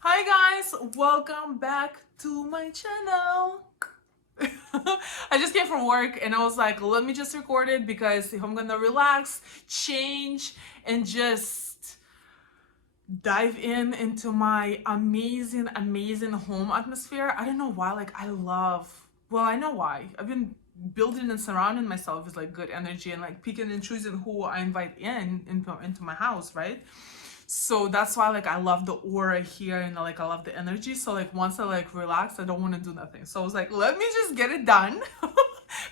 Hi guys, welcome back to my channel. I just came from work and I was like, let me just record it because if I'm gonna relax, change, and just dive into my amazing home atmosphere. I don't know why, like I know why. I've been building and surrounding myself with like good energy and like picking and choosing who I invite into my house, right? So that's why like I love the aura here and like I love the energy. So like once I like relax, I don't want to do nothing. So I was like, let me just get it done.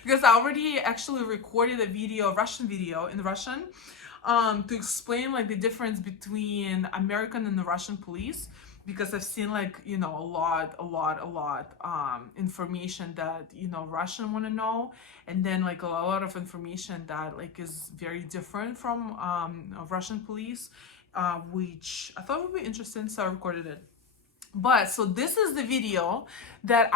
Because I already actually recorded a video, a Russian video in Russian, to explain like the difference between American and the Russian police. Because I've seen like, a lot information that, Russian want to know. And then like a lot of information that like is very different from Russian police, which I thought would be interesting. So I recorded it. But so this is the video that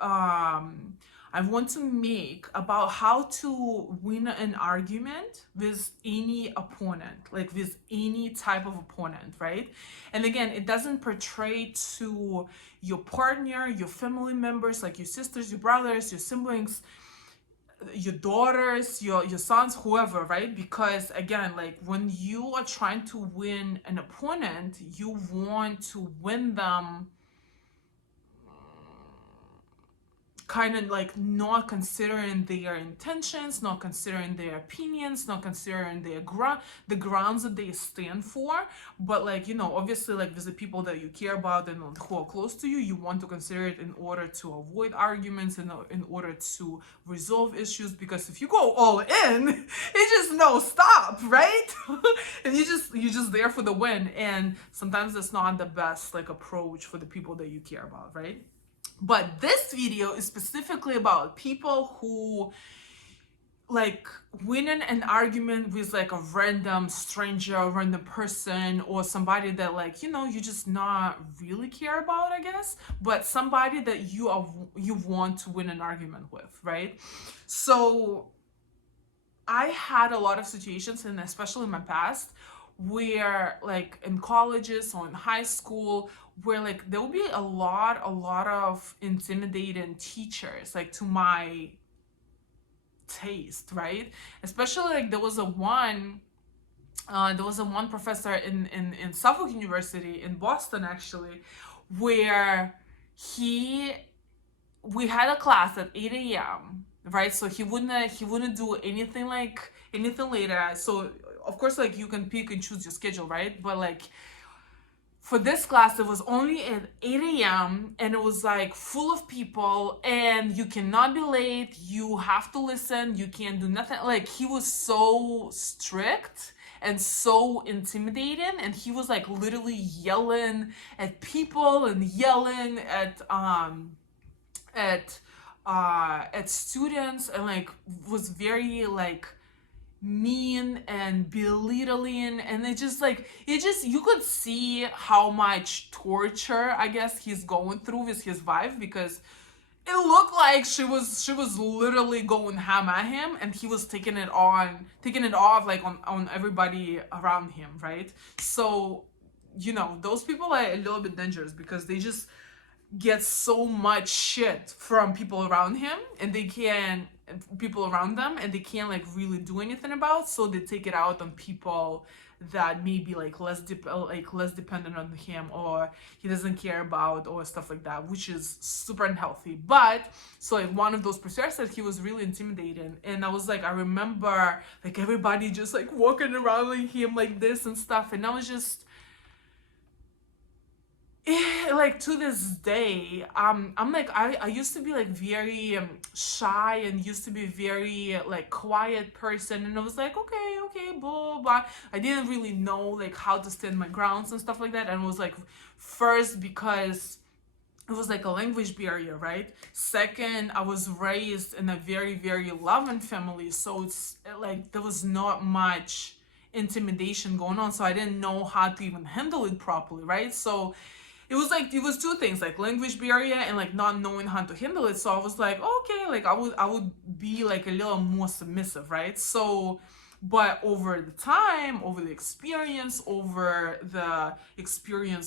um I want to make about how to win an argument with any opponent, like with any type of opponent, right? And again, it doesn't portray to your partner, your family members, like your sisters, your brothers, your siblings, your daughters, your sons, whoever, right? Because again, like when you are trying to win an opponent, you want to win them kind of like not considering their intentions, not considering their opinions, not considering the grounds that they stand for. But like, obviously like there's the people that you care about and who are close to you, you want to consider it in order to avoid arguments and in order to resolve issues. Because if you go all in, it just no stop, right? And you just there for the win. And sometimes that's not the best like approach for the people that you care about, right? But this video is specifically about people who like winning an argument with like a random stranger, a random person, or somebody that like, you just not really care about, I guess, but somebody that you want to win an argument with, right? So I had a lot of situations, and especially in my past, where like in colleges or in high school, where like there will be a lot of intimidating teachers, like to my taste, right? Especially like there was a one professor in Suffolk University in Boston actually, where he we had a class at 8 a.m., right? So he wouldn't do anything later. So of course like you can pick and choose your schedule, right? But like for this class it was only at 8 a.m. and it was like full of people and you cannot be late, you have to listen, you can't do nothing. Like he was so strict and so intimidating, and he was like literally yelling at people and yelling at at students, and like was very like mean and belittling. And it just you could see how much torture I guess he's going through with his wife, because it looked like she was literally going ham at him, and he was taking it off like on everybody around him, right? So those people are a little bit dangerous because they just get so much shit from people around him, and they can people around them, and they can't like really do anything about, so they take it out on people that may be like less dependent on him, or he doesn't care about, or stuff like that, which is super unhealthy. But so like one of those professors, he was really intimidating, and I remember like everybody just like walking around like him like this and stuff, and I was just like to this day, I'm like I used to be like very shy, and used to be very like quiet person, and I was like, okay, blah blah. I didn't really know like how to stand my grounds and stuff like that. And it was like, first, because it was like a language barrier, right? Second, I was raised in a very very loving family, so it's like there was not much intimidation going on, so I didn't know how to even handle it properly, right? So it was two things, like language barrier and like not knowing how to handle it. So I was like, okay, like I would be like a little more submissive, right? So But over the time, over the experience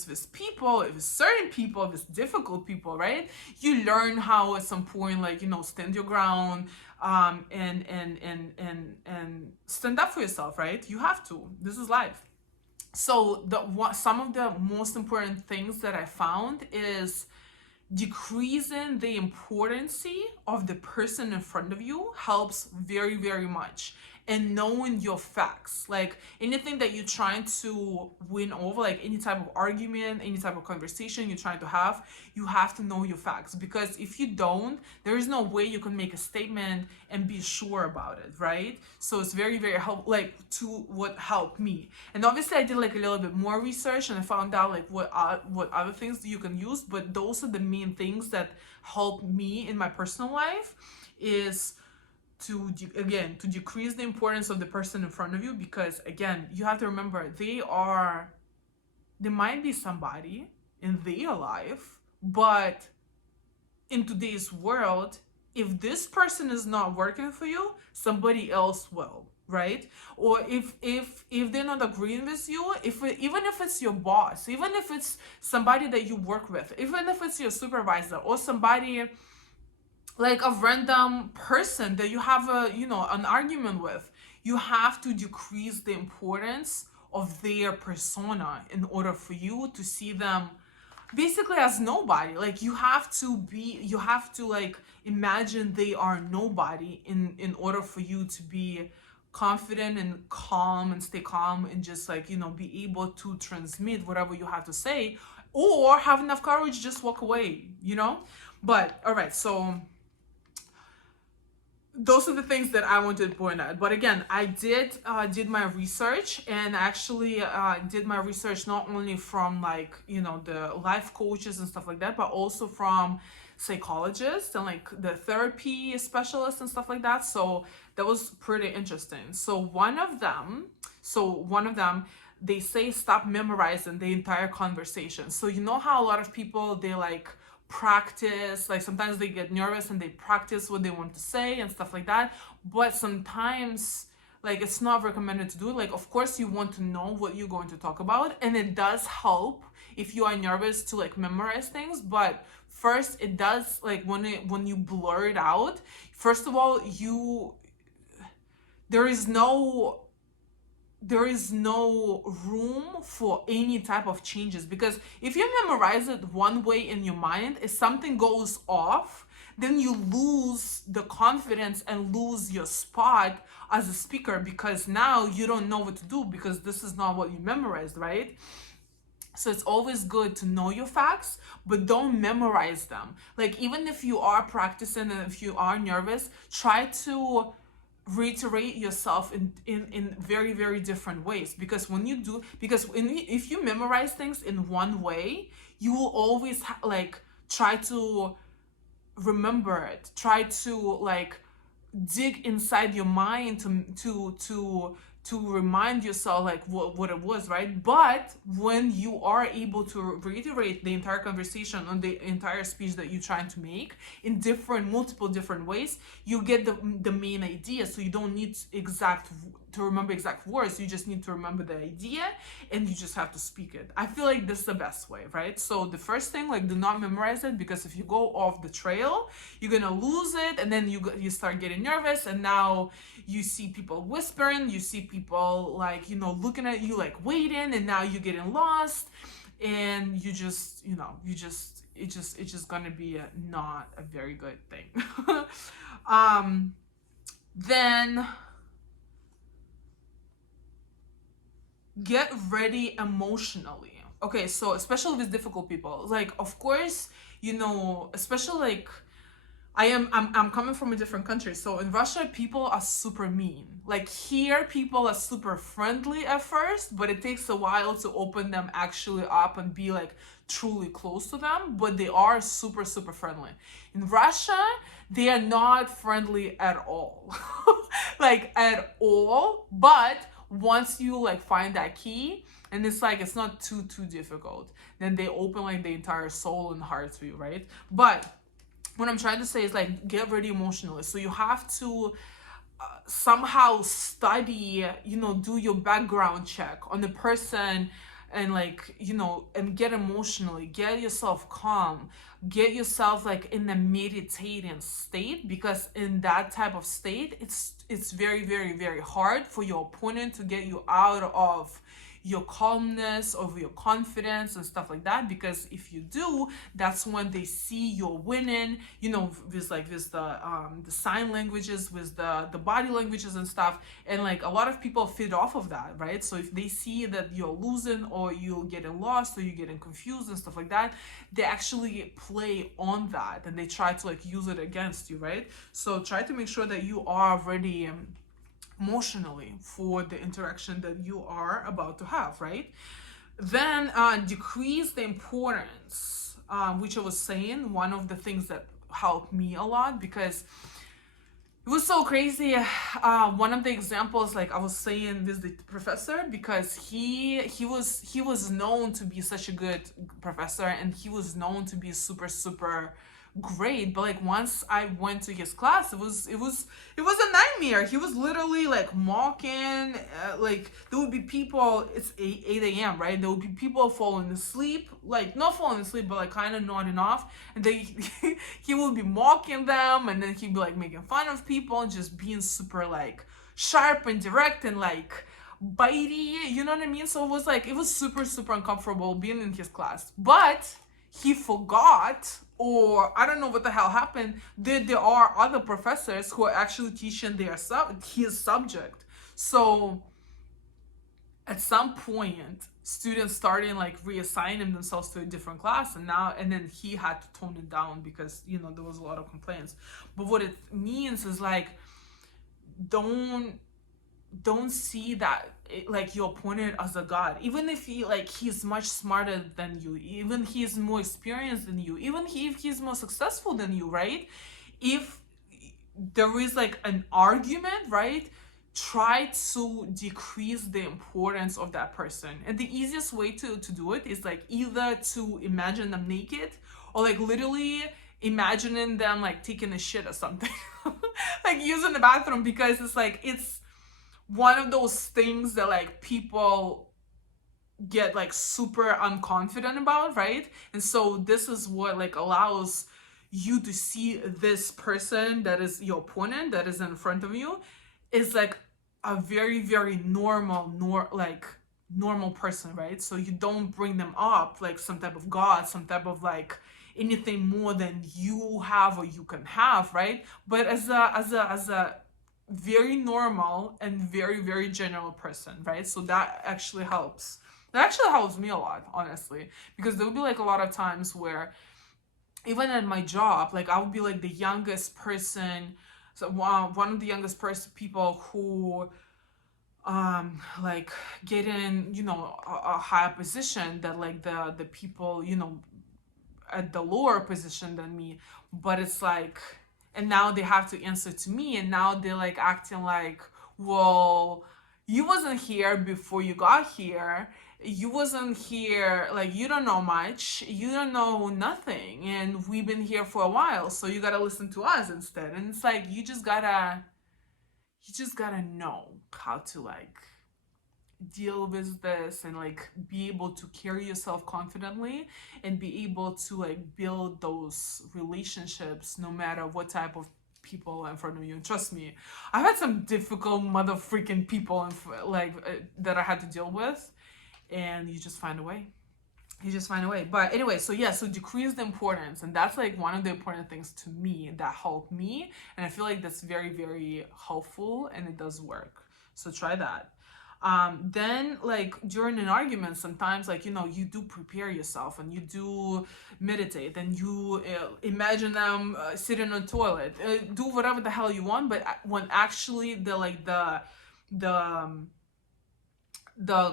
with people, with certain people, with difficult people, right? You learn how at some point, like, stand your ground, and stand up for yourself, right? You have to. This is life. So some of the most important things that I found is decreasing the importance of the person in front of you helps very, very much. And knowing your facts, like anything that you're trying to win over, like any type of argument, any type of conversation you're trying to have, you have to know your facts, because if you don't, there is no way you can make a statement and be sure about it, right? So it's very, very what helped me. And obviously I did like a little bit more research, and I found out like what other things you can use, but those are the main things that help me in my personal life, is to decrease the importance of the person in front of you, because again, you have to remember, there might be somebody in their life, but in today's world, if this person is not working for you, somebody else will, right? Or if they're not agreeing with you, even if it's your boss, even if it's somebody that you work with, even if it's your supervisor or somebody like a random person that you have an argument with, you have to decrease the importance of their persona in order for you to see them basically as nobody. Like you have to like imagine they are nobody in order for you to be confident and calm and stay calm and just like be able to transmit whatever you have to say, or have enough courage, just walk away. But all right, so those are the things that I wanted to point out. But again, I did my research, and actually did my research not only from like the life coaches and stuff like that, but also from psychologists and like the therapy specialists and stuff like that. So that was pretty interesting. So one of them, they say stop memorizing the entire conversation. So how a lot of people, they like practice, like sometimes they get nervous and they practice what they want to say and stuff like that, but sometimes like it's not recommended to do it. Like of course you want to know what you're going to talk about, and it does help if you are nervous to like memorize things, but first it does, like when you blur it out, first of all, there is no room for any type of changes, because if you memorize it one way in your mind, if something goes off, then you lose the confidence and lose your spot as a speaker, because now you don't know what to do, because this is not what you memorized, right? So it's always good to know your facts, but don't memorize them. Like even if you are practicing and if you are nervous, try to reiterate yourself in very, very different ways, because if you memorize things in one way, you will always like try to remember it, try to like dig inside your mind to remind yourself like what it was, right? But when you are able to reiterate the entire conversation on the entire speech that you're trying to make in multiple different ways, you get the main idea. So you don't need to remember exact words, you just need to remember the idea, and you just have to speak it. I feel like this is the best way, right? So the first thing, like, do not memorize it, because if you go off the trail, you're gonna lose it, and then you start getting nervous, and now you see people whispering, you see people like looking at you like waiting, and now you're getting lost, and it's just gonna be not a very good thing. Then get ready emotionally. Okay, so especially with difficult people, like of course, especially like I'm coming from a different country. So in Russia, people are super mean. Like here, people are super friendly at first, but it takes a while to open them actually up and be like truly close to them. But they are super, super friendly. In Russia, they are not friendly at all. Like at all. But once you like find that key, and it's not too difficult, then they open like the entire soul and heart to you, right? But what I'm trying to say is like get ready emotionally. So you have to somehow study, do your background check on the person, and like, and get emotionally, get yourself calm, get yourself like in a meditating state, because in that type of state, it's very, very, very hard for your opponent to get you out of your calmness, of your confidence and stuff like that. Because if you do, that's when they see you're winning, with like with the sign languages, with the body languages and stuff. And like a lot of people feed off of that, right? So if they see that you're losing, or you're getting lost, or you're getting confused and stuff like that, they actually play on that, and they try to like use it against you, right? So try to make sure that you are ready emotionally for the interaction that you are about to have, right? Then decrease the importance, which I was saying, one of the things that helped me a lot, because it was so crazy. One of the examples, like I was saying with the professor, because he was known to be such a good professor, and he was known to be super, super great. But like once I went to his class, it was a nightmare. He was literally like mocking, like there would be people, it's 8 a.m, right? There would be people falling asleep, like not falling asleep, but like kind of nodding off, and they he would be mocking them, and then he'd be like making fun of people, and just being super like sharp and direct and like bitey, you know what I mean? So it was super, super uncomfortable being in his class. But he forgot, or I don't know what the hell happened, that there are other professors who are actually teaching his subject. So at some point, students started like reassigning themselves to a different class, and then he had to tone it down, because there was a lot of complaints. But what it means is like, don't see that like your opponent as a god, even if he's much smarter than you, even he's more experienced than you, even if he's more successful than you, right? If there is like an argument, right, try to decrease the importance of that person. And the easiest way to do it is like either to imagine them naked, or like literally imagining them like taking a shit or something, like using the bathroom, because it's one of those things that like people get like super unconfident about, right? And so this is what like allows you to see this person that is your opponent, that is in front of you, is like a very, very normal person, right? So you don't bring them up like some type of god, some type of like anything more than you have or you can have, right? But as a very normal and very, very general person, right? So that actually helps. That actually helps me a lot, honestly, because there will be like a lot of times where even at my job, like I would be like the youngest person, so one of the youngest people who like get in, a higher position, that like the people, at the lower position than me. But it's like, and now they have to answer to me, and now they're like acting like, well, you wasn't here before you got here, you wasn't here, like you don't know much, you don't know nothing, and we've been here for a while, so you gotta listen to us instead. And it's like, you just gotta know how to like deal with this, and like be able to carry yourself confidently, and be able to like build those relationships no matter what type of people in front of you. And trust me, I've had some difficult mother freaking people that I had to deal with, and you just find a way. But anyway, so yeah, so decrease the importance, and that's like one of the important things to me that helped me, and I feel like that's very, very helpful, and it does work. So try that. Then like during an argument, sometimes like you do prepare yourself, and you do meditate, and you imagine them sitting on the toilet, do whatever the hell you want. But when actually the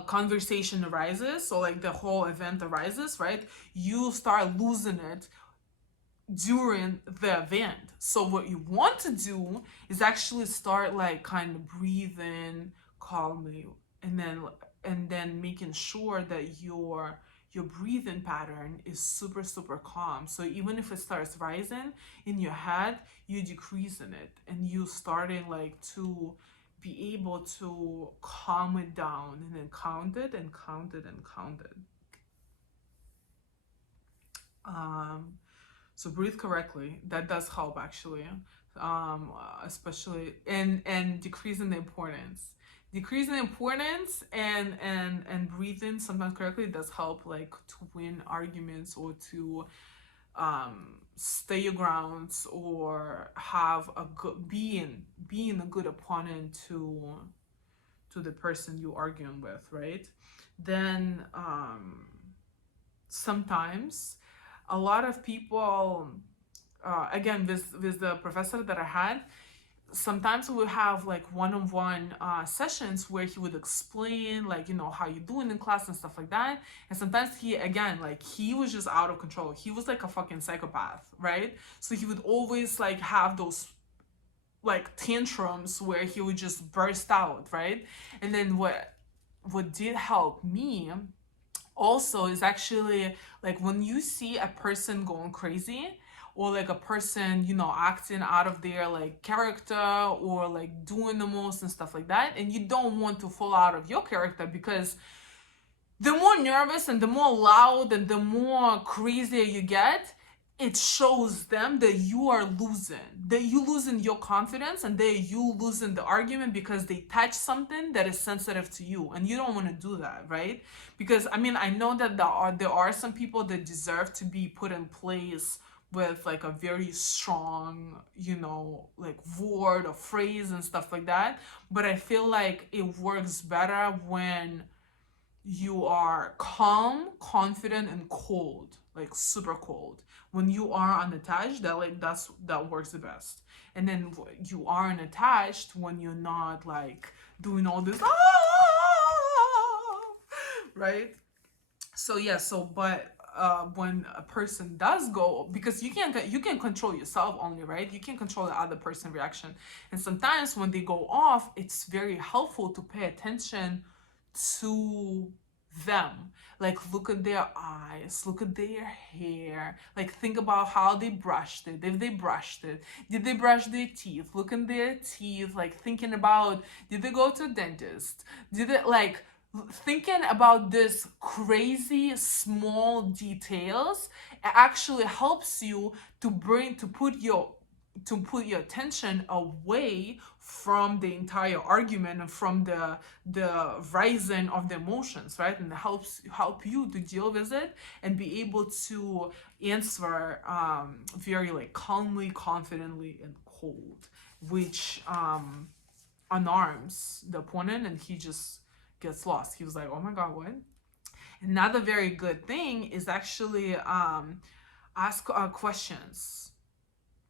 conversation arises, or like the whole event arises, right, you start losing it during the event. So what you want to do is actually start like kind of breathing calmly, and then making sure that your breathing pattern is super, super calm. So even if it starts rising in your head, you decreasing it and you starting like to be able to calm it down and then count it and count it and count it. So breathe correctly. That does help actually, especially and decreasing the importance. Decreasing the importance and breathing sometimes correctly does help, like to win arguments or to stay your grounds or have a good being a good opponent to the person you arguing with, right? Then sometimes a lot of people, again, with the professor that I had, sometimes we have like one-on-one sessions where he would explain, like, you know, how you doing in class and stuff like that. And sometimes he, again, like, he was just out of control. He was like a fucking psychopath, right? So he would always like have those like tantrums where he would just burst out, right? And then what did help me also is actually like when you see a person going crazy or like a person, you know, acting out of their like character or like doing the most and stuff like that, and you don't want to fall out of your character, because the more nervous and the more loud and the more crazier you get, it shows them that you are losing, that you losing your confidence and that you losing the argument because they touch something that is sensitive to you, and you don't want to do that, right? Because I mean, I know that there are some people that deserve to be put in place with like a very strong, you know, like word or phrase and stuff like that, but I feel like it works better when you are calm, confident, and cold, like super cold. When you are unattached, that works the best. And then you are unattached when you're not like doing all this, right? So yeah, but when a person does go, because you can control yourself only, right? You can control the other person's reaction, and sometimes when they go off, it's very helpful to pay attention to them. Like, look at their eyes, look at their hair, like think about how they brushed it, if they brushed it, did they brush their teeth, look in their teeth, like thinking about, did they go to a dentist, did it, like thinking about this crazy small details actually helps you to put your attention away from the entire argument and from the rising of the emotions, right? And it help you to deal with it and be able to answer very like calmly, confidently, and cold, which unarms the opponent, and he just gets lost. He was like, oh my god, what? Another very good thing is actually ask questions.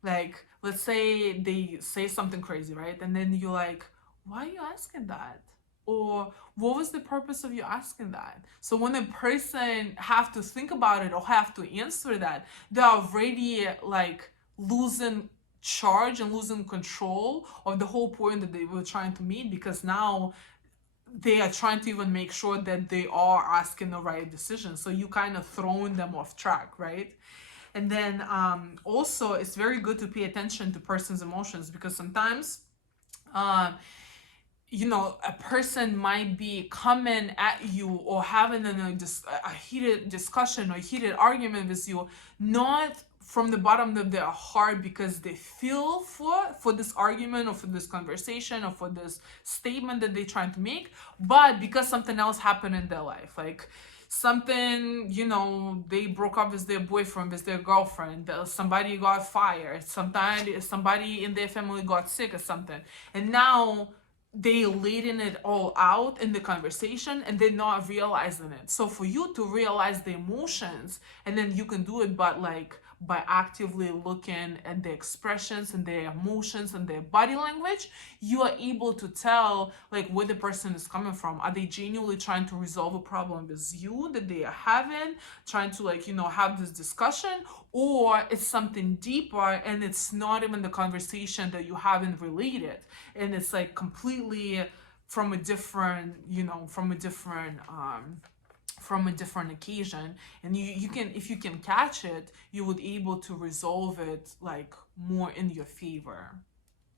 Like, let's say they say something crazy, right? And then you're like, why are you asking that? Or what was the purpose of you asking that? So when a person have to think about it or have to answer that, they're already like losing charge and losing control of the whole point that they were trying to meet, because now they are trying to even make sure that they are asking the right decision. So you kind of throwing them off track, right? And then also, it's very good to pay attention to person's emotions, because sometimes, you know, a person might be coming at you or having a heated discussion or heated argument with you, not from the bottom of their heart because they feel for this argument or for this conversation or for this statement that they're trying to make, but because something else happened in their life, like something, you know, they broke up with their boyfriend, with their girlfriend, somebody got fired, somebody in their family got sick or something, and now they letting it all out in the conversation and they're not realizing it. So for you to realize the emotions, and then you can do it, but like by actively looking at the expressions and their emotions and their body language, you are able to tell like where the person is coming from. Are they genuinely trying to resolve a problem with you that they are having, trying to, like, you know, have this discussion, or it's something deeper and it's not even the conversation that you haven't related, and it's like completely from a different, you know, from a different occasion, and you can, if you can catch it, you would able to resolve it like more in your favor,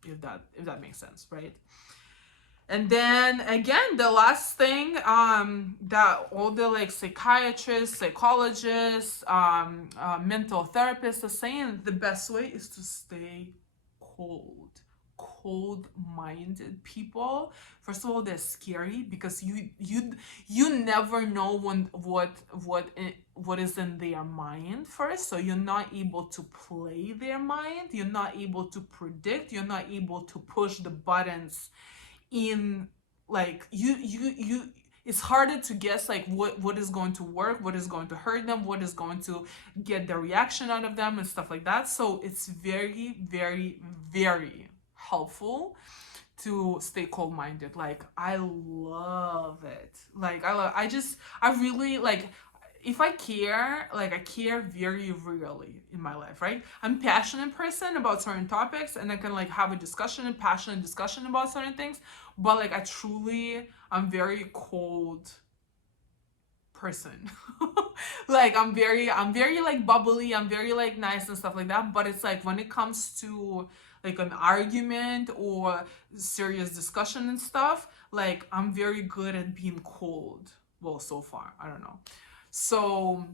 if that makes sense, right? And then again, the last thing that all the like psychiatrists, psychologists, mental therapists are saying, the best way is to stay cold. Cold-minded people, first of all, they're scary because you never know when what is in their mind first, so you're not able to play their mind, you're not able to predict, you're not able to push the buttons in, like you it's harder to guess like what is going to work, what is going to hurt them, what is going to get the reaction out of them and stuff like that. So it's very, very, very helpful to stay cold-minded. Like I love it. Like I really like, if I care, like I care very rarely in my life, right? I'm a passionate person about certain topics, and I can like have a discussion, a passionate discussion about certain things, but like I'm very cold person. Like I'm very like bubbly, I'm very like nice and stuff like that, but it's like when it comes to like an argument or serious discussion and stuff, like I'm very good at being cold. Well, so far, I don't know. So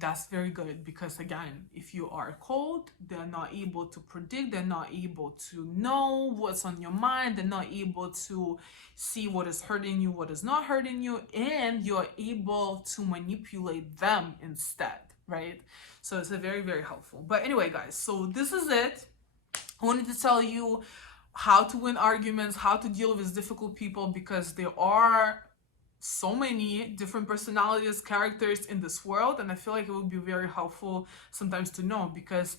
that's very good, because again, if you are cold, they're not able to predict, they're not able to know what's on your mind, they're not able to see what is hurting you, what is not hurting you, and you're able to manipulate them instead, right? So it's a very, very helpful. But anyway, guys, so this is it. I wanted to tell you how to win arguments, how to deal with difficult people, because there are so many different personalities, characters in this world, and I feel like it would be very helpful sometimes to know, because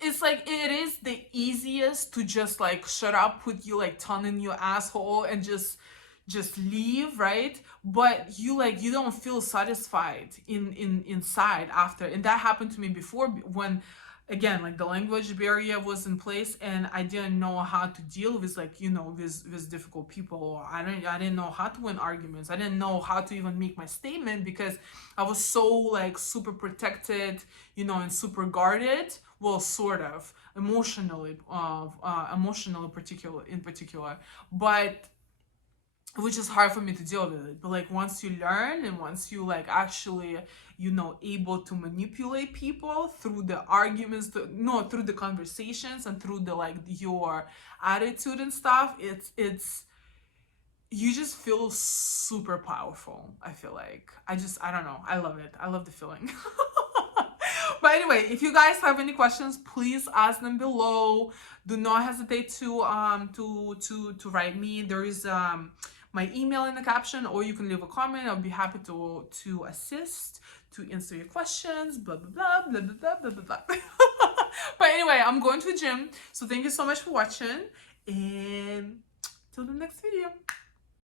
it's like it is the easiest to just like shut up, put you like tongue in your asshole and just leave, right? But you don't feel satisfied inside after. And that happened to me before, when again, like the language barrier was in place and I didn't know how to deal with like, with difficult people. I didn't know how to win arguments. I didn't know how to even make my statement, because I was so like super protected, and super guarded. Well, sort of emotionally, in particular, but which is hard for me to deal with it. But like once you learn, and once you like actually able to manipulate people through the arguments, through the conversations and through the like your attitude and stuff, it's you just feel super powerful. I feel like I don't know, I love it. I love the feeling. But anyway, if you guys have any questions, please ask them below. Do not hesitate to write me. There is my email in the caption, or you can leave a comment. I'll be happy to assist, to answer your questions, blah blah blah blah blah blah blah blah. But anyway, I'm going to the gym, so thank you so much for watching, and till the next video.